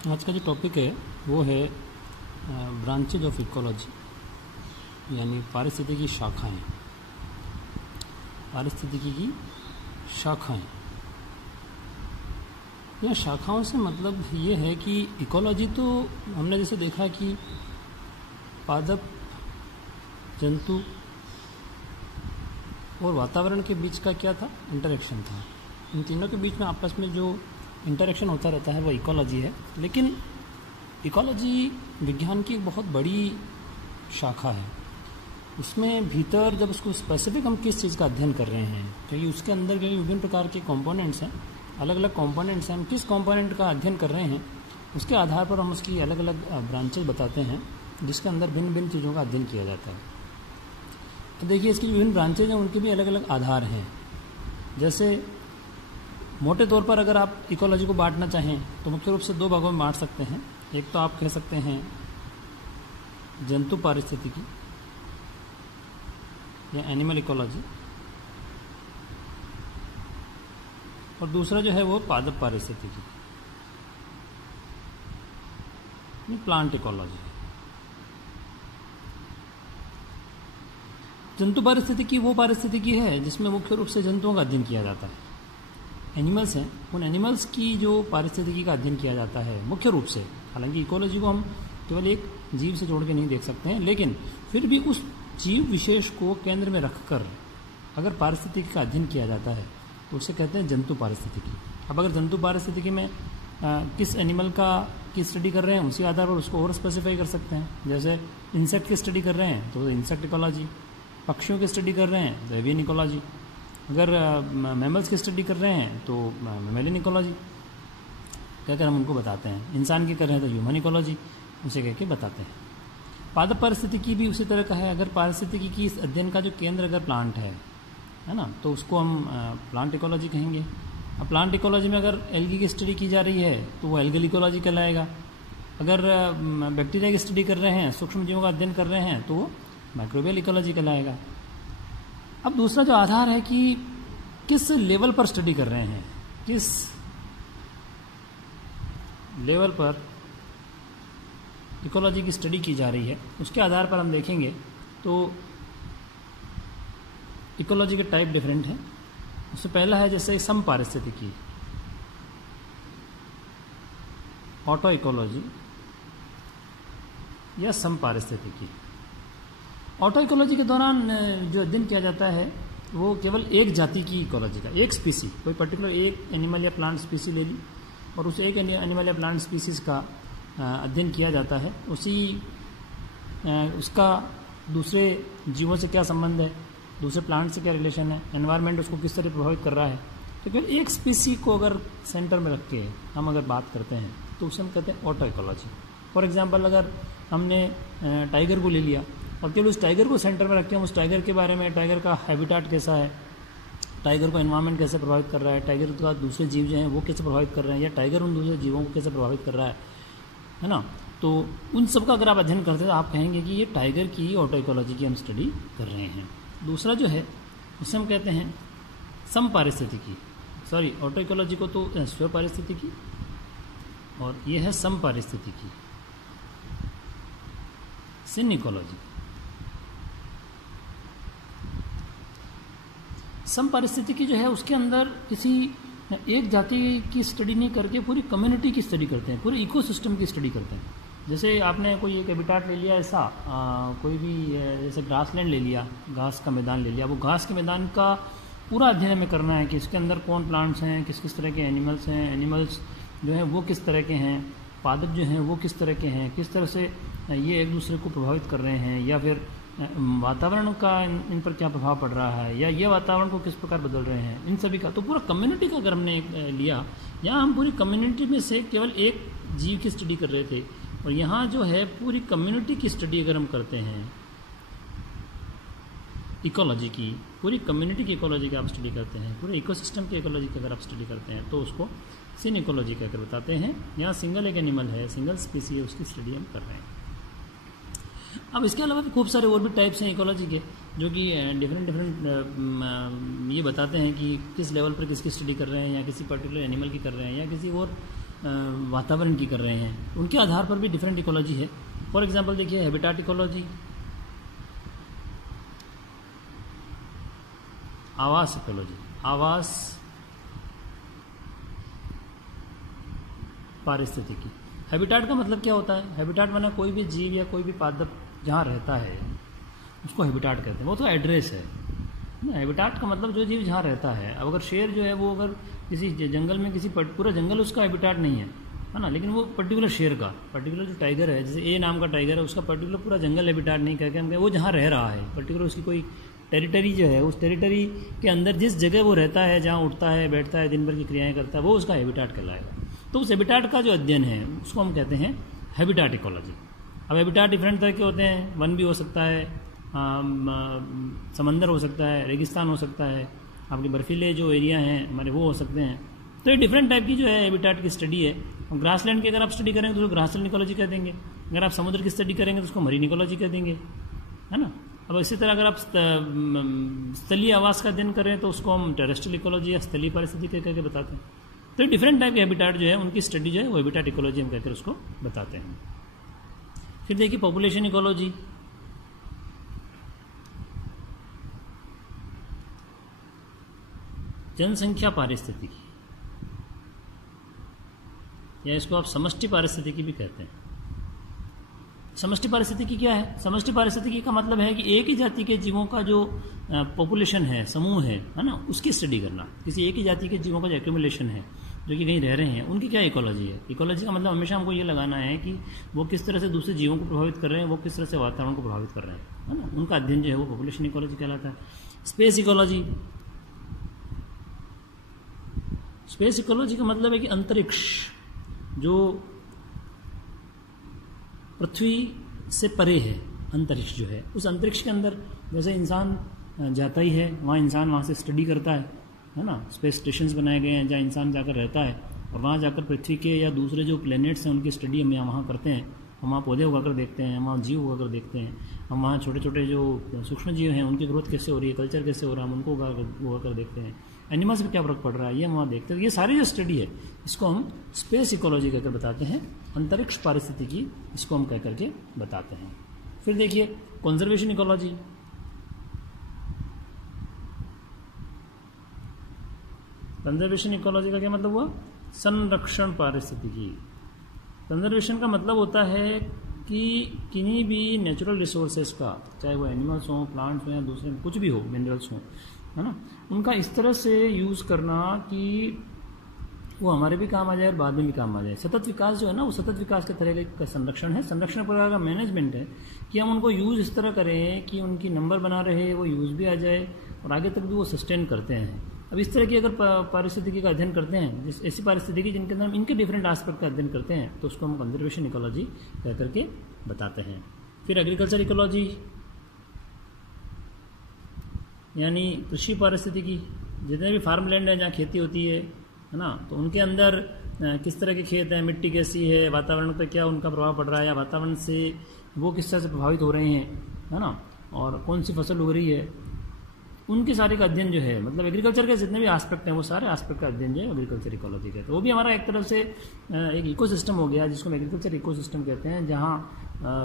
आज का जो टॉपिक है वो है ब्रांचेज ऑफ इकोलॉजी, यानी पारिस्थितिकी शाखाएं। पारिस्थितिकी की शाखाएं या शाखाओं से मतलब ये है कि इकोलॉजी तो हमने जैसे देखा कि पादप, जंतु और वातावरण के बीच का क्या था, इंटरेक्शन था। इन तीनों के बीच में आपस में जो इंटरेक्शन होता रहता है वो इकोलॉजी है। लेकिन इकोलॉजी विज्ञान की एक बहुत बड़ी शाखा है। उसमें भीतर जब उसको स्पेसिफिक हम किस चीज़ का अध्ययन कर रहे हैं, क्योंकि उसके अंदर के विभिन्न प्रकार के कंपोनेंट्स हैं, अलग अलग कंपोनेंट्स हैं, हम किस कंपोनेंट का अध्ययन कर रहे हैं उसके आधार पर हम उसकी अलग अलग ब्रांचेज बताते हैं, जिसके अंदर भिन्न भिन्न चीज़ों का अध्ययन किया जाता है। तो देखिए, इसकी विभिन्न ब्रांचेज हैं, उनके भी अलग अलग आधार हैं। जैसे मोटे तौर पर अगर आप इकोलॉजी को बांटना चाहें तो मुख्य रूप से दो भागों में बांट सकते हैं। एक तो आप कह सकते हैं जंतु पारिस्थितिकी या एनिमल इकोलॉजी, और दूसरा जो है वो पादप पारिस्थितिकी, प्लांट इकोलॉजी। जंतु पारिस्थितिकी वो पारिस्थितिकी है जिसमें मुख्य रूप से जंतुओं का अध्ययन किया जाता है। एनिमल्स हैं, उन एनिमल्स की जो पारिस्थितिकी का अध्ययन किया जाता है मुख्य रूप से। हालांकि इकोलॉजी को हम केवल एक जीव से जोड़ के नहीं देख सकते हैं, लेकिन फिर भी उस जीव विशेष को केंद्र में रखकर अगर पारिस्थितिकी का अध्ययन किया जाता है तो उसे कहते हैं जंतु पारिस्थितिकी। अब अगर जंतु पारिस्थितिकी में किस एनिमल की स्टडी कर रहे हैं उसी आधार पर उसको और स्पेसिफाई कर सकते हैं। जैसे इंसेक्ट की स्टडी कर रहे हैं तो इंसेक्ट इकोलॉजी, पक्षियों की स्टडी कर रहे हैं तो एवियन इकोलॉजी, अगर मैमल्स की स्टडी कर रहे हैं तो मैमेलियन इकोलॉजी कहकर हम उनको बताते हैं। इंसान की कर रहे हैं तो ह्यूमन इकोलॉजी उसे कह के बताते हैं। पादप पारिस्थितिकी भी उसी तरह का है। अगर पारिस्थितिकी की इस अध्ययन का जो केंद्र अगर प्लांट है ना, तो उसको हम प्लांट इकोलॉजी कहेंगे। अब प्लांट इकोलॉजी में अगर एल्गी की स्टडी की जा रही है तो वो एल्गल इकोलॉजी कहलाएगा। अगर बैक्टीरिया की स्टडी कर रहे हैं, सूक्ष्म जीवों का अध्ययन कर रहे हैं तो वो माइक्रोबियल इकोलॉजी कहलाएगा। अब दूसरा जो आधार है कि किस लेवल पर स्टडी कर रहे हैं, किस लेवल पर इकोलॉजी की स्टडी की जा रही है, उसके आधार पर हम देखेंगे तो इकोलॉजी के टाइप डिफरेंट हैं। उससे पहला है जैसे सम पारिस्थितिकी, ऑटो इकोलॉजी या सम पारिस्थितिकी। ऑटो इकोलॉजी के दौरान जो अध्ययन किया जाता है वो केवल एक जाति की इकोलॉजी का, एक स्पीसी, कोई पर्टिकुलर एक एनिमल या प्लांट स्पीसी ले ली और उस एक एनिमल या प्लांट स्पीसीज का अध्ययन किया जाता है। उसका दूसरे जीवों से क्या संबंध है, दूसरे प्लांट से क्या रिलेशन है, एनवायरनमेंट उसको किस तरह प्रभावित कर रहा है। तो केवल एक स्पीसी को अगर सेंटर में रख के हम अगर बात करते हैं तो उसे हम कहते हैं ऑटो इकोलॉजी। फॉर एग्जाम्पल, अगर हमने टाइगर को ले लिया और केवल उस टाइगर को सेंटर में रख के हम उस टाइगर के बारे में, टाइगर का हैबिटाट कैसा है, टाइगर को एनवायरनमेंट कैसे प्रभावित कर रहा है, टाइगर का दूसरे जीव जो हैं वो कैसे प्रभावित कर रहे हैं, या टाइगर उन दूसरे जीवों को कैसे प्रभावित कर रहा है ना, तो उन सब का अगर आप अध्ययन करते हैं तो आप कहेंगे कि ये टाइगर की ऑटो इकोलॉजी की हम स्टडी कर रहे हैं। दूसरा जो है उसे हम कहते हैं सम पारिस्थितिकी, सॉरी ऑटो इकोलॉजी को तो स्व पारिस्थितिकी, और ये है सम पारिस्थितिकी, सिन इकोलॉजी। सम पारिस्थितिकी जो है उसके अंदर किसी एक जाति की स्टडी नहीं करके पूरी कम्युनिटी की स्टडी करते हैं, पूरे इकोसिस्टम की स्टडी करते हैं। जैसे आपने कोई एक हैबिटाट ले लिया ऐसा, कोई भी जैसे ग्रासलैंड ले लिया, घास का मैदान ले लिया, वो घास के मैदान का पूरा अध्ययन हमें करना है कि इसके अंदर कौन प्लांट्स हैं, किस किस तरह के एनिमल्स हैं, एनिमल्स जो हैं वो किस तरह के हैं, पादप जो हैं वो किस तरह के हैं, किस तरह से ये एक दूसरे को प्रभावित कर रहे हैं, या फिर वातावरण का इन पर क्या प्रभाव पड़ रहा है, या ये वातावरण को किस प्रकार बदल रहे हैं, इन सभी का। तो पूरा कम्युनिटी का अगर हमने लिया, यहाँ हम पूरी कम्युनिटी में से केवल एक जीव की स्टडी कर रहे थे, और यहाँ जो है पूरी कम्युनिटी की स्टडी अगर हम करते हैं इकोलॉजी की, पूरी कम्युनिटी की इकोलॉजी की आप स्टडी करते हैं, पूरे इकोसिस्टम की इकोलॉजी की अगर आप स्टडी करते हैं तो उसको सिन इकोलॉजी कहकर बताते हैं। यहाँ सिंगल एक एनिमल है, सिंगल स्पीसी है, उसकी स्टडी हम कर रहे हैं। अब इसके अलावा भी खूब सारे और भी टाइप्स हैं इकोलॉजी के, जो कि डिफरेंट ये बताते हैं कि किस लेवल पर किसकी स्टडी कर रहे हैं, या किसी पर्टिकुलर एनिमल की कर रहे हैं, या किसी और वातावरण की कर रहे हैं, उनके आधार पर भी डिफरेंट इकोलॉजी है। फॉर एग्जांपल देखिए हैबिटाट इकोलॉजी, आवास इकोलॉजी, आवास पारिस्थितिकी। हैबिटाट का मतलब क्या होता है? हैबिटाट माना कोई भी जीव या कोई भी पादप जहाँ रहता है उसको हैबिटाट कहते हैं, वो तो एड्रेस है ना। हैबिटाट का मतलब जो जीव जहाँ रहता है। अब अगर शेर जो है वो अगर किसी जंगल में किसी पूरा जंगल उसका हैबिटाट नहीं है ना, लेकिन वो पर्टिकुलर शेर का पर्टिकुलर जो टाइगर है, जैसे ए नाम का टाइगर है, उसका पर्टिकुलर पूरा जंगल हैबिटाट नहीं कहकर हम वो जहाँ रह रहा है पर्टिकुलर उसकी कोई टेरिटरी जो है, उस टेरिटरी के अंदर जिस जगह वो रहता है, जहाँ उठता है बैठता है दिन भर की क्रियाएं करता है, वो उसका हैबिटाट कहलाएगा। तो उस हैबिटाट का जो अध्ययन है उसको हम कहते हैं हैबिटाट इकोलॉजी। अब हैबिटाट डिफरेंट तरह के होते हैं, वन भी हो सकता है, समंदर हो सकता है, रेगिस्तान हो सकता है, आपके बर्फीले जो एरिया हैं हमारे वो हो सकते हैं। तो ये डिफरेंट टाइप की जो है हैबिटाट की स्टडी है। ग्रासलैंड की अगर आप स्टडी करेंगे तो उसको ग्रासलैंड इकोलॉजी कह देंगे, अगर आप समुद्र की स्टडी करेंगे तो उसको मरीन इकोलॉजी कह देंगे, है ना। अब इसी तरह अगर आप स्थलीय आवास का अध्ययन करें तो उसको हम टेरेस्ट्रियल इकोलॉजी या स्थलीय पारिस्थितिकी कह के बताते हैं। तो डिफरेंट टाइप के हैबिटाट जो है उनकी स्टडी जो है वो हैबिटाट इकोलॉजी हम कहकर उसको बताते हैं। फिर देखिए पॉपुलेशन इकोलॉजी, जनसंख्या पारिस्थितिकी, या इसको आप समष्टि पारिस्थितिकी भी कहते हैं। समष्टि पारिस्थितिकी क्या है? समष्टि पारिस्थितिकी का मतलब है कि एक ही जाति के जीवों का जो पॉपुलेशन है, समूह है ना, उसकी स्टडी करना। किसी एक ही जाति के जीवों का जो एक्यूमुलेशन है जो कि कहीं रह रहे हैं, उनकी क्या इकोलॉजी है। इकोलॉजी का मतलब हमेशा हमको ये लगाना है कि वो किस तरह से दूसरे जीवों को प्रभावित कर रहे हैं, वो किस तरह से वातावरण को प्रभावित कर रहे हैं, है ना। उनका अध्ययन जो है वो पॉपुलेशन इकोलॉजी कहलाता है। स्पेस इकोलॉजी, स्पेस इकोलॉजी का मतलब है कि अंतरिक्ष जो पृथ्वी से परे है, अंतरिक्ष जो है, उस अंतरिक्ष के अंदर जैसे इंसान जाता ही है, वहाँ इंसान वहाँ से स्टडी करता है ना। स्पेस स्टेशंस बनाए गए हैं जहाँ इंसान जाकर रहता है और वहाँ जाकर पृथ्वी के या दूसरे जो प्लैनेट्स हैं उनकी स्टडी हम वहाँ करते हैं। हम वहाँ पौधे उगाकर देखते हैं, हम वहाँ जीव उगाकर देखते हैं, हम वहाँ छोटे छोटे जो सूक्ष्म जीव हैं उनकी ग्रोथ कैसे हो रही है, कल्चर कैसे हो रहा है, हम उनको उगाकर देखते हैं। एनिमल्स में क्या फर्क पड़ रहा है ये हम वहाँ देखते हैं। ये सारी जो स्टडी है इसको हम स्पेस इकोलॉजी कहकर बताते हैं, अंतरिक्ष पारिस्थितिकी इसको हम कह करके बताते हैं। फिर देखिए कंजर्वेशन इकोलॉजी, कंजर्वेशन इकोलॉजी का क्या मतलब हुआ? संरक्षण पारिस्थितिकी। कंजर्वेशन का मतलब होता है कि किन्हीं भी नेचुरल रिसोर्सेज का, चाहे वो एनिमल्स हों, प्लांट्स हों या दूसरे कुछ भी हो, मिनरल्स हों, है ना, उनका इस तरह से यूज़ करना कि वो हमारे भी काम आ जाए और बाद में भी काम आ जाए। सतत विकास जो है ना, वो सतत विकास के तरह का संरक्षण है। संरक्षण प्रकार का मैनेजमेंट है कि हम उनको यूज़ इस तरह करें कि उनकी नंबर बना रहे, वो यूज़ भी आ जाए और आगे तक भी वो सस्टेन करते हैं। अब इस तरह की अगर पारिस्थितिकी का अध्ययन करते हैं, जिस ऐसी पारिस्थितिकी जिनके अंदर हम इनके डिफरेंट एस्पेक्ट का अध्ययन करते हैं, तो उसको हम कंजर्वेशन इकोलॉजी कह करके बताते हैं। फिर एग्रीकल्चर इकोलॉजी यानी कृषि पारिस्थितिकी, जितने भी फार्म लैंड है जहाँ खेती होती है ना, तो उनके अंदर किस तरह के खेत हैं, मिट्टी कैसी है, वातावरण पर क्या उनका प्रभाव पड़ रहा है, या वातावरण से वो किस तरह से प्रभावित हो रहे हैं, है ना, और कौन सी फसल उग रही है, उनके सारे का अध्ययन जो है, मतलब एग्रीकल्चर के जितने भी एस्पेक्ट हैं वो सारे एस्पेक्ट का अध्ययन जो है एग्रीकल्चर इकोलॉजी कहते हैं। वो भी हमारा एक तरफ से एक इकोसिस्टम हो गया जिसको हम एग्रीकल्चर इकोसिस्टम कहते हैं, जहाँ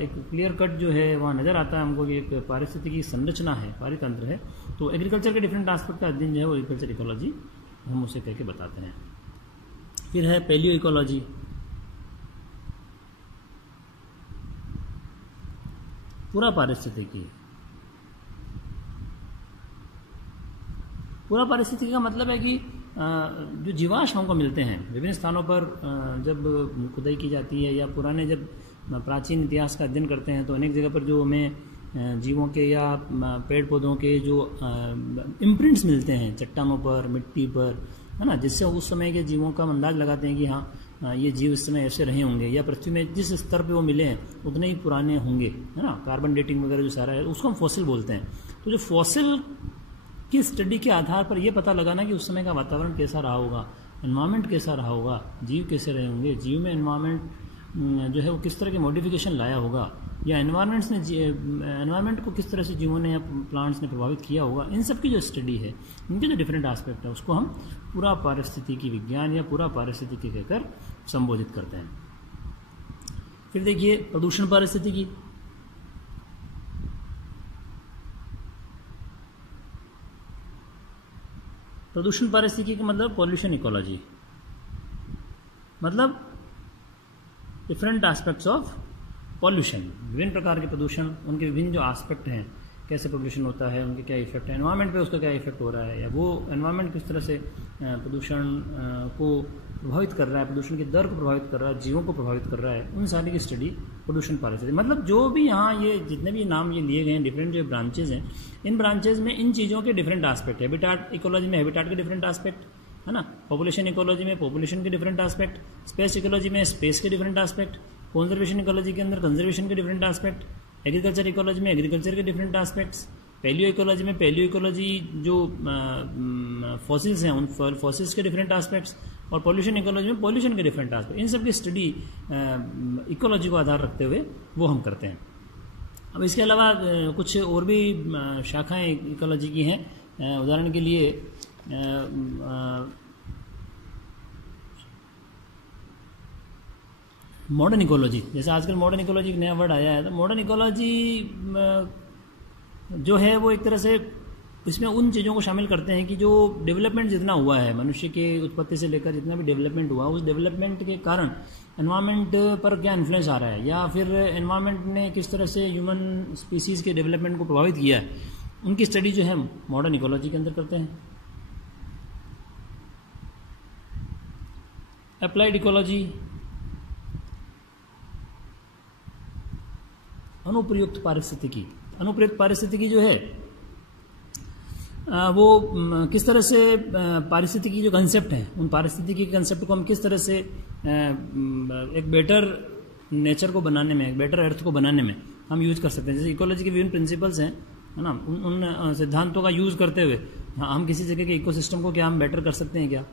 एक क्लियर कट जो है वहाँ नज़र आता है हमको कि एक पारिस्थितिकी संरचना है, पारितंत्र है। तो एग्रीकल्चर के डिफरेंट एस्पेक्ट का अध्ययन जो है वो एग्रीकल्चर इकोलॉजी हम उसे कह के बताते हैं। फिर है पैलियो इकोलॉजी, पूरा पारिस्थितिकी। पूरा पारिस्थितिकी का मतलब है कि जो जीवाश्म हमको मिलते हैं विभिन्न स्थानों पर, जब खुदाई की जाती है या पुराने जब प्राचीन इतिहास का अध्ययन करते हैं, तो अनेक जगह पर जो हमें जीवों के या पेड़ पौधों के जो इम्प्रिंट्स मिलते हैं चट्टानों पर, मिट्टी पर, है ना, जिससे उस समय के जीवों का अंदाज लगाते हैं कि हाँ ये जीव इस समय ऐसे रहे होंगे, या पृथ्वी में जिस स्तर पे वो मिले हैं उतने ही पुराने होंगे, है ना। कार्बन डेटिंग वगैरह जो सारा है उसको हम फॉसिल बोलते हैं। तो जो फॉसिल की स्टडी के आधार पर यह पता लगाना कि उस समय का वातावरण कैसा रहा होगा, एनवायरनमेंट कैसा रहा होगा, जीव कैसे रहे होंगे, जीव में एनवायरनमेंट जो है वो किस तरह के मॉडिफिकेशन लाया होगा, या एनवायरनमेंट को किस तरह से जीवों ने या प्लांट्स ने प्रभावित किया होगा, इन सब की जो स्टडी है, इनके जो डिफरेंट एस्पेक्ट है उसको हम पूरा पारिस्थितिकी विज्ञान या पूरा पारिस्थितिकी कहकर संबोधित करते हैं। फिर देखिए प्रदूषण पारिस्थितिकी। प्रदूषण पारिस्थितिकी का मतलब पॉल्यूशन इकोलॉजी, मतलब डिफरेंट एस्पेक्ट्स ऑफ पॉल्यूशन, विभिन्न प्रकार के प्रदूषण, उनके विभिन्न जो एस्पेक्ट हैं, कैसे प्रदूषण होता है, उनके क्या इफेक्ट है, एनवायरनमेंट पे उसका क्या इफेक्ट हो रहा है, या वो एनवायरनमेंट किस तरह से प्रदूषण को प्रभावित कर रहा है, प्रदूषण की दर को प्रभावित कर रहा है, जीवों को प्रभावित कर रहा है, उन सारी की स्टडी प्रदूषण पारिस्थितिकी। मतलब जो भी यहाँ ये जितने भी नाम ये लिए गए हैं, डिफरेंट जो ब्रांचेज हैं, इन ब्रांचेज में इन चीज़ों के डिफरेंट एस्पेक्ट, हैबिटाट इकोलॉजी में हैबिटाट के डिफरेंट एस्पेक्ट है ना, पॉपुलेशन इकोलॉजी में पॉपुलेशन के डिफरेंट एस्पेक्ट, स्पेस इकोलॉजी में स्पेस के डिफरेंट एस्पेक्ट, कंजर्वेशन इकोलॉजी के अंदर कंजर्वेशन के डिफरेंट एस्पेक्ट, एग्रीकल्चर इकोलॉजी में एग्रीकल्चर के डिफरेंट एस्पेक्ट्स, पैलियो इकोलॉजी में पैलियो इकोलॉजी जो फॉसिल्स हैं उन फॉसिल्स के डिफरेंट एस्पेक्ट्स, और पॉल्यूशन इकोलॉजी में पॉल्यूशन के डिफरेंट एस्पेक्ट, इन सब की स्टडी इकोलॉजी को आधार रखते हुए वो हम करते हैं। अब इसके अलावा कुछ और भी शाखाएं इकोलॉजी की हैं, उदाहरण के लिए मॉडर्न इकोलॉजी, जैसे आजकल मॉडर्न इकोलॉजी एक नया वर्ड आया है, तो मॉडर्न इकोलॉजी जो है वो एक तरह से इसमें उन चीज़ों को शामिल करते हैं कि जो डेवलपमेंट जितना हुआ है, मनुष्य के उत्पत्ति से लेकर जितना भी डेवलपमेंट हुआ, उस डेवलपमेंट के कारण एनवायरनमेंट पर क्या इन्फ्लुएंस आ रहा है, या फिर एनवायरनमेंट ने किस तरह से ह्यूमन स्पीसीज़ के डेवलपमेंट को प्रभावित किया है, उनकी स्टडी जो है मॉडर्न इकोलॉजी के अंदर करते हैं। अप्लाइड इकोलॉजी, अनुप्रयुक्त पारिस्थितिकी। अनुप्रयुक्त पारिस्थितिकी जो है वो किस तरह से पारिस्थितिकी जो कंसेप्ट है, उन पारिस्थितिकी के कंसेप्ट को हम किस तरह से एक बेटर नेचर को बनाने में, एक बेटर अर्थ को बनाने में हम यूज़ कर सकते हैं। जैसे इकोलॉजी के विभिन्न प्रिंसिपल्स हैं, है ना, उन सिद्धांतों का यूज़ करते हुए हम किसी जगह के इकोसिस्टम को क्या हम बेटर कर सकते हैं क्या,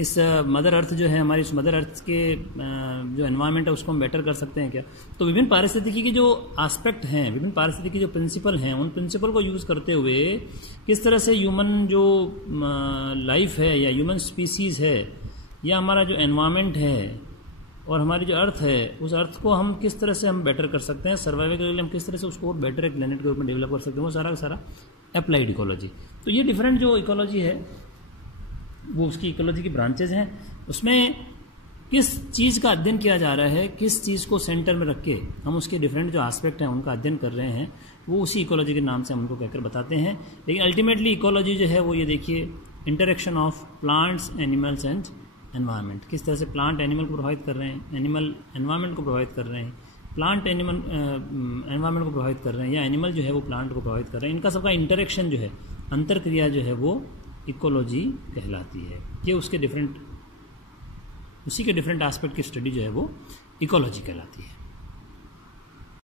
इस मदर अर्थ जो है हमारी, इस मदर अर्थ के जो एनवायरनमेंट है उसको हम बेटर कर सकते हैं क्या। तो विभिन्न पारिस्थितिकी के जो एस्पेक्ट हैं, विभिन्न पारिस्थितिकी के जो प्रिंसिपल हैं, उन प्रिंसिपल को यूज़ करते हुए किस तरह से ह्यूमन जो लाइफ है या ह्यूमन स्पीसीज़ है या हमारा जो एनवायरनमेंट है और हमारी जो अर्थ है, उस अर्थ को हम किस तरह से हम बेटर कर सकते हैं, सर्वाइवल के लिए हम किस तरह से उसको और बेटर एक प्लेनेट के रूप में डेवलप कर सकते हैं, वो सारा का सारा अप्लाइड इकोलॉजी। तो ये डिफरेंट जो इकोलॉजी है वो उसकी इकोलॉजी की ब्रांचेज हैं, उसमें किस चीज़ का अध्ययन किया जा रहा है, किस चीज़ को सेंटर में रख के हम उसके डिफरेंट जो एस्पेक्ट हैं उनका अध्ययन कर रहे हैं, वो उसी इकोलॉजी के नाम से हम उनको कहकर बताते हैं। लेकिन अल्टीमेटली इकोलॉजी जो है वो ये देखिए interaction of plants, animals and environment, किस तरह से प्लांट एनिमल को प्रभावित कर रहे हैं, एनिमल एनवायरनमेंट को प्रभावित कर रहे हैं, प्लांट एनिमल एनवायरनमेंट को प्रभावित कर रहे हैं, या एनिमल जो है वो प्लांट को प्रभावित कर रहे हैं, इनका सबका इंटरेक्शन जो है, अंतरक्रिया जो है वो इकोलॉजी कहलाती है। ये उसके डिफरेंट, उसी के डिफरेंट एस्पेक्ट की स्टडी जो है वो इकोलॉजी कहलाती है।